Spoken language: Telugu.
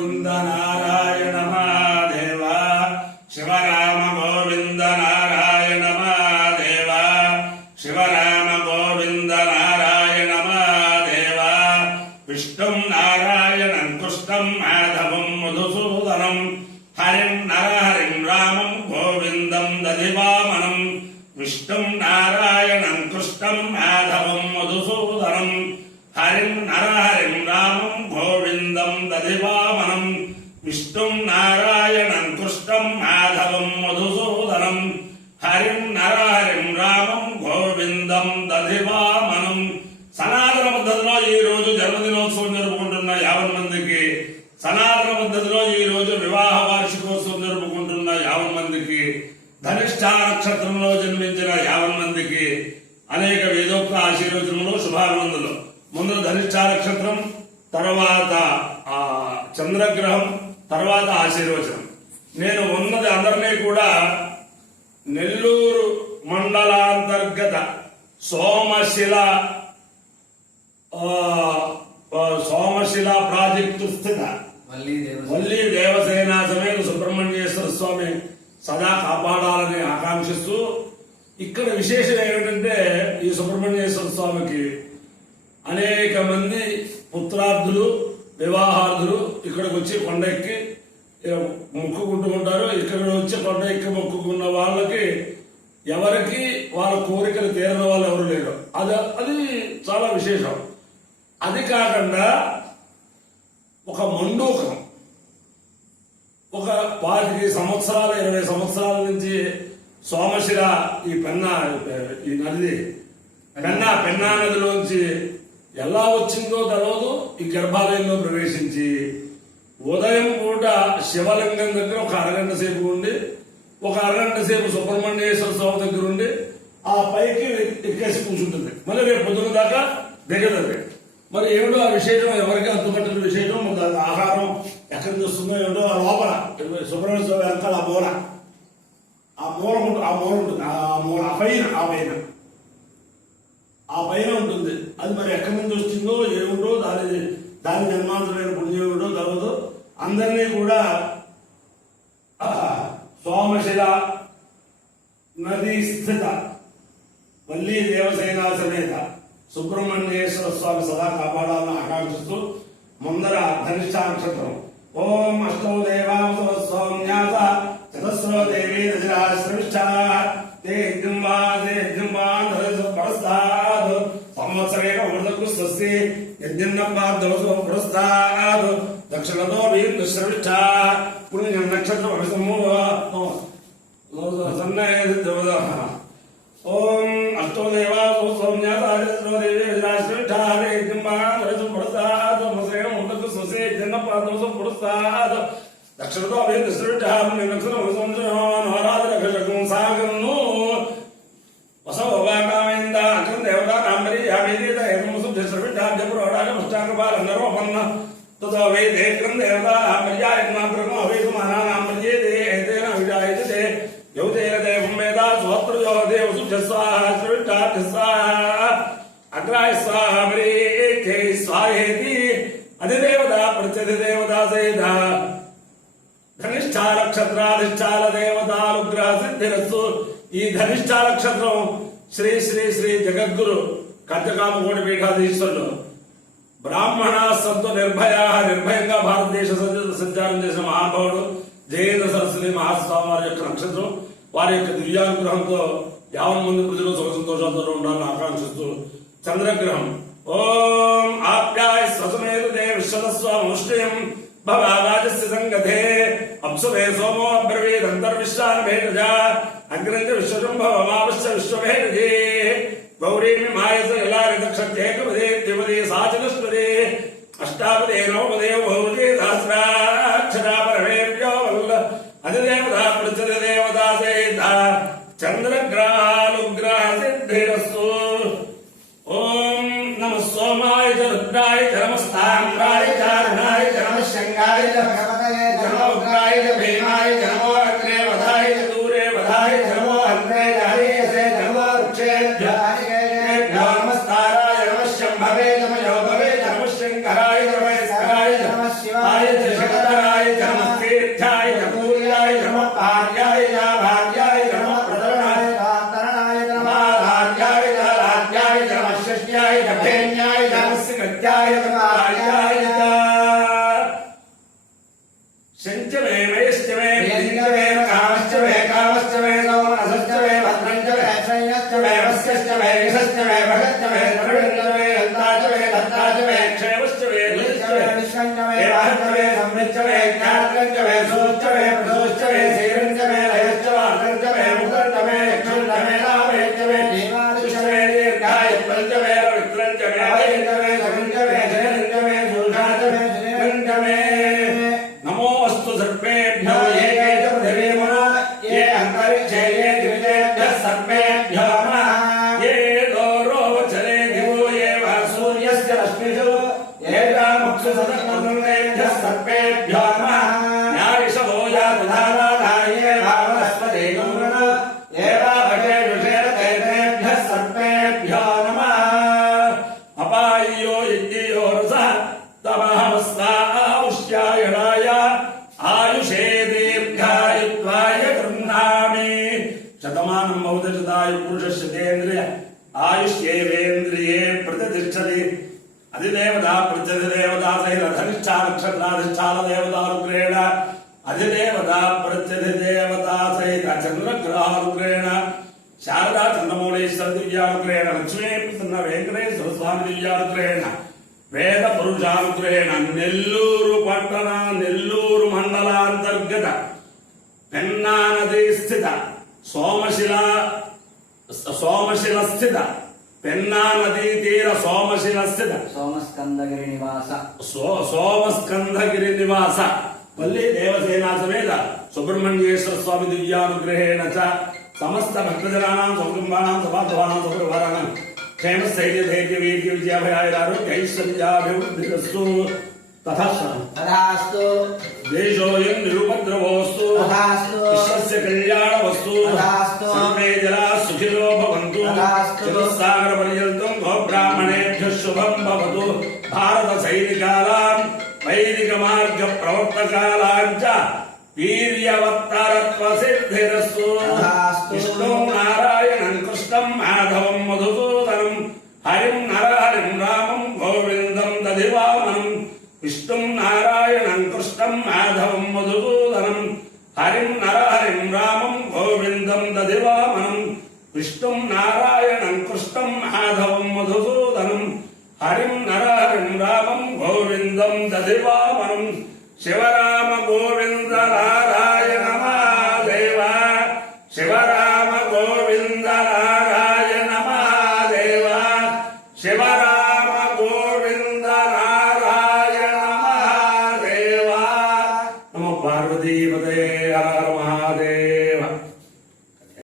గోవింద నారాయణ మహాదేవ శివరామ గోవింద నారాయణ మహాదేవ శివరామ గోవింద నారాయణ మహాదేవ విష్ణుం నారాయణం కృష్ణం మాధవం మధుసూదనం హరిం నరహరిం రామం గోవిందం దధివామనం విష్ణుం నారాయణం కృష్ణం మాధవం మధుసూదనం హరిం నరహరిం రామం గోవిందం దధివామనం విష్ణుం నారాయణం కృష్ణం మాధవం మధుసూదనం హరిం నరహరిం రామం గోవిందం దధివామనం. సనాతన పద్ధతిలో ఈ రోజు జన్మదినోత్సవం జరుపుకుంటున్న 50 మందికి, సనాతన పద్ధతిలో ఈ రోజు వివాహ వార్షికోత్సవం జరుపుకుంటున్న 50 మందికి, ధనిష్ఠ నక్షత్రంలో జన్మించిన 50 మందికి అనేక వేదోక్త ఆశీర్వచనములు శుభాభినందనలు. ముందు ధనిష్ఠ నక్షత్రం, తర్వాత చంద్రగ్రహం, తర్వాత ఆశీర్వచనం. నేను ఉన్నది అందరినీ కూడా నెల్లూరు మండలాంతర్గత సోమశిల ప్రాజెక్టు స్థిత వల్లి దేవసేన సమేత సుబ్రహ్మణ్యేశ్వర స్వామి సదా కాపాడాలని ఆకాంక్షిస్తూ, ఇక్కడ విశేషం ఏమిటంటే ఈ సుబ్రహ్మణ్యేశ్వర స్వామికి అనేక మంది పుత్రార్థులు వివాహార్థులు ఇక్కడికి వచ్చి కొండ ఎక్కి మొక్కుకుంటూ ఉంటారు. ఇక్కడ వచ్చి కొండ ఎక్కి మొక్కుకున్న వాళ్ళకి ఎవరికి వాళ్ళ కోరికలు తీరని వాళ్ళు ఎవరు లేరు. అది చాలా విశేషం. అది కాకుండా ఒక మండూకం, ఒక 25 సంవత్సరాలు 20 సంవత్సరాల నుంచి సోమశిల ఈ పెన్నా నదిలోంచి ఎలా వచ్చిందో తెలియదు. ఈ గర్భాలయంలో ప్రవేశించి ఉదయం పూట శివలింగం దగ్గర ఒక అరగంట సేపు ఉండి, ఒక అరగంట సేపు సుబ్రహ్మణ్యేశ్వర స్వామి దగ్గర ఉండి ఆ పైకి ఎక్కేసి కూర్చుంటుంది. మళ్ళీ రేపు పొద్దున దాకా దిగదండి. మరి ఏమిటో ఆ విశేషం ఎవరికి అర్థపట్టిన విశేషం. ఆహారం ఎక్కడి నుంచి వస్తుందో ఏమిటో ఆ లోపల సుబ్రహ్మణ్య స్వామి వెనకాల ఆ మూల ఉంటుంది. ఆ పైన ఉంటుంది. అది మరి ఎక్కడి నుంచి వచ్చిందో ఏమిటో దాని జన్మాంతరమైన పుణ్యం ఏమిటో తెలియదు. అందరినీ కూడా సోమశిల నదీ స్థిత వల్లి దేవసేన సమేత సుబ్రహ్మణ్యేశ్వర స్వామి సదా కాపాడాలని ఆకాంక్షిస్తూ ముందర ధనిష్ఠ నక్షత్రం ఓం అష్టౌ దేవాంశ సౌమ్యాస చతస్రో దేవీ రజరాశ్రమిష్ట సంవత్సరేణ వృద్ధకు స్వస్తి యజ్ఞన్నపాదోసం పురస్తాద్ దక్షిణతో వీర్శ్రమిష్ట పుణ్యం నక్షత్రం ఓం అష్టో దేవాసో సౌమ్యాసో దేవీ రజరాశ్రమిష్ట పురస్తాద్ సంవత్సరేణ వృద్ధకు స్వస్తి యజ్ఞన్నపాదోసం పురస్తాద్ దక్షిణతో వీర్శ్రమిష్ట పుణ్యం నక్షత్రం సాగను వసవభాగమైంద అఖండ దేవతా నాంబరి యావేదేత ఏకముసుబ్ధశ్రవిడ్డాభ్యపురోడాగముష్టాకపాలన్నరోపన్న తతో వేదేకం దేవతా నాంబర్యాయజ్ఞాగ్రహం అవేదుమానాంబర్యేదేన విజాయతే యౌతేన దేవం వేద స్వత్రయో దేవసుబ్ధస్వాశ్రవిడ్డాభ్యస్వాహ అగ్రాయ స్వాహమరీతే స్వాహేతి అధిదేవతా ప్రత్యధిదేవతా సహిత ధనిష్ఠ నక్షత్రాధిష్టాల దేవతానుగ్రహ సిద్ధిరస్సు. ఈ ధనిష్ఠ నక్షత్రం శ్రీ శ్రీ శ్రీ జగద్గురు కర్జకామకోటి పీఠాధీశ్వరులు బ్రాహ్మణ సంతు నిర్భయంగా భారతదేశ సంచారం చేసిన మహానుభావుడు జయేంద్ర సరస్వతి మహాస్వామి వారి యొక్క నక్షత్రం. వారి యొక్క దివ్యానుగ్రహంతో 50 మంది ప్రజలు సుఖ సంతోషాలతో ఉండాలని ఆకాంక్షిస్తూ చంద్రగ్రహం ఓం ఆప్యాయ స్వసమేదే విశ్వస్వాముష్టియం భవాజస్య సంగతే అప్సువే సోమో అబ్రవీదంతర్విశ్వానభేదజ అగ్రంజ విశ్వజంభవమావశ్య విశ్వభేదజే గౌరీమి మాయస ఇలారిదక్షత్యేకపదే ద్విపదే సాచతుష్పదే అష్టాపదే నవపదే బహుపదే సహస్రాక్షరా పరమేభ్యో వల్ల అధిదేవతా ప్రచర దేవతా సేత చంద్రగ్రహానుగ్రహ సిద్ధిరస్తు. ఓం నమ సోమాయ చ రుద్రాయ చ నమస్తామ్రాయ చ అరుణాయ చ నమ శంగాయ చ భగవతే చ నమో ఉగ్రాయ చ భీమాయ చ నమో అగ్రే వధాయ చ దూరే వధాయ చ నమో అగ్రే జాయేసే చ నమో వృక్షేభ్యో నమస్తారాయ నమ శంభవే నమ యోగవే చ నమ శంకరాయ చ నమ శివాయ చ నమ శివాయ చ भगतराय नमः तीर्थाय नमूल्याय नमः पार्याय भाग्याय नमः प्रदरणाय कांतरणाय नमः राज्याय नमः शस्याय नभेन्याय नमः सिगत्याय नमः आर्याय शंचमे मयश्चमे प्रियंचमे कामश्चमे कामश्चमे सोमनसश्चमे भद्रंचमे शयनश्चमे वस्यश्चमे यशश्चमे भगश्चमे नरगंचमे दत्ताचमे दत्ताचमे क्षेमश्चमे दुष्चमे विश्वंचमे राहचमे समृद्धचमे ज्ञानगंचमे सोच्चमे प्रदोषचमे सीरंचमे लयश्चमे अर्धंचमे मुखंचमे यक्षंचमे नामयश्चमे देवादिश्चमे दीर्घाय पंचमे वित्रंचमे अभयंचमे सगंचमे जयंचमे सुषाचमे जयंचमे नमोस्तु सर्वेभ्यो ये पृथिवी मनो ये अंतरिक्षे ये द्विजेभ्यः सर्वेभ्यो नमः ये दोरोचरे दिवो ये वा सूर्यस्य रश्मिषु ये रामक्षु सदकर्णेभ्यः सर्वेभ्यो नमः न्यायशो यातुधाराधा ये भावनस्पते गुणो ये वा भटे विषेरतेभ्यः सर्वेभ्यो नमः अपायो यज्ञयो रसः तमहवस्ताउष्यायणाय आयुषे दीर्घायुत्वाय गृह्णामि शतमानं भवति पुरुषस्येन्द्रिय आयुष्येवेन्द्रिये प्रतिष्ठति अधिदेवता प्रत्यधिदेवता सहितधनिष्ठा नक्षत्राधिष्ठान देवतानुग्रहेण अधिदेवता प्रत्यधिदेवता सहित चन्द्रग्रहानुग्रहेण शारदा चन्द्रमौळीश्वर दिव्यानुग्रहेण लक्ष्मी प्रसन्न वेङ्कटेश्वर स्वामी दिव्यानुग्रहेण वेद पुरुषानुग्रहेण नेल्लूरु पट्टण नेल्लूरु मंडलांतर्गत पेन्ना नदी स्थित सोमशिला स्थित पेन्ना नदी तीर सोमशिला स्थित सोमस्कंदगिरि निवास सोमस्कंदगिरि निवास पल्ली देवसेना समेत सुब्रह्मण्येश्वर स्वामी दिव्यानुग्रहेण च समस्त भक्तजनानां सकुटुम्बानां सभासदानां सपरिवाराणां क्षेम स्थैर्य धैर्य वीर्य विजयाभयाय आरोग्यैश्वर्याभिवृद्धिरस्तु तथास्तु देशोऽयं निरुपद्रवोऽस्तु विश्वस्य कल्याणमस्तु सर्वे जनाः सुखिनो भवन्तु चतुस्सागरपर्यन्तं गोब्राह्मणेभ्यः शुभं भवतु भारतसैनिकानां वैदिकमार्गप्रवर्तकानां च वीर्यवत्तरत्वसिद्धिरस्तु विष्णुं नारायणं कृष्णं माधवं मधुसूदनं हरिं नरहरिं रामं गोविन्दं दधिवामनं विष्णुं नारायणं कृष्णं माधवं मधुसूदनं हरिं नरहरिं रामं गोविन्दं दधिवामनं विष्णुं नारायणं कृष्णं माधवं मधुसूदनं हरिं नरहरिं रामं गोविन्दं दधिवामनं शिवराम गोविंद नारायण महादेव शिवराम गोविंद नारायण महादेव शिवराम गोविंद नारायण महादेव नमो पार्वती पते।